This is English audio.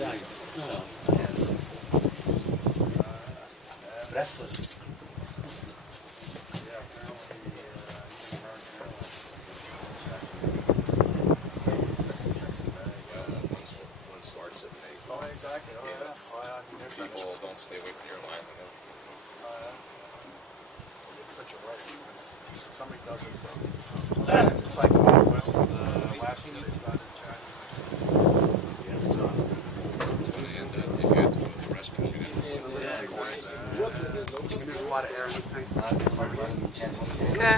Yes. Breakfast. One starts at 8. Oh, exactly. Oh, yeah. Oh, yeah. I mean, they're trying to People don't stay away from your line. put you right. Somebody does it. It's like Northwest last year they started charging. And if you had to go to the restroom, you got to There's a lot of errors. Okay.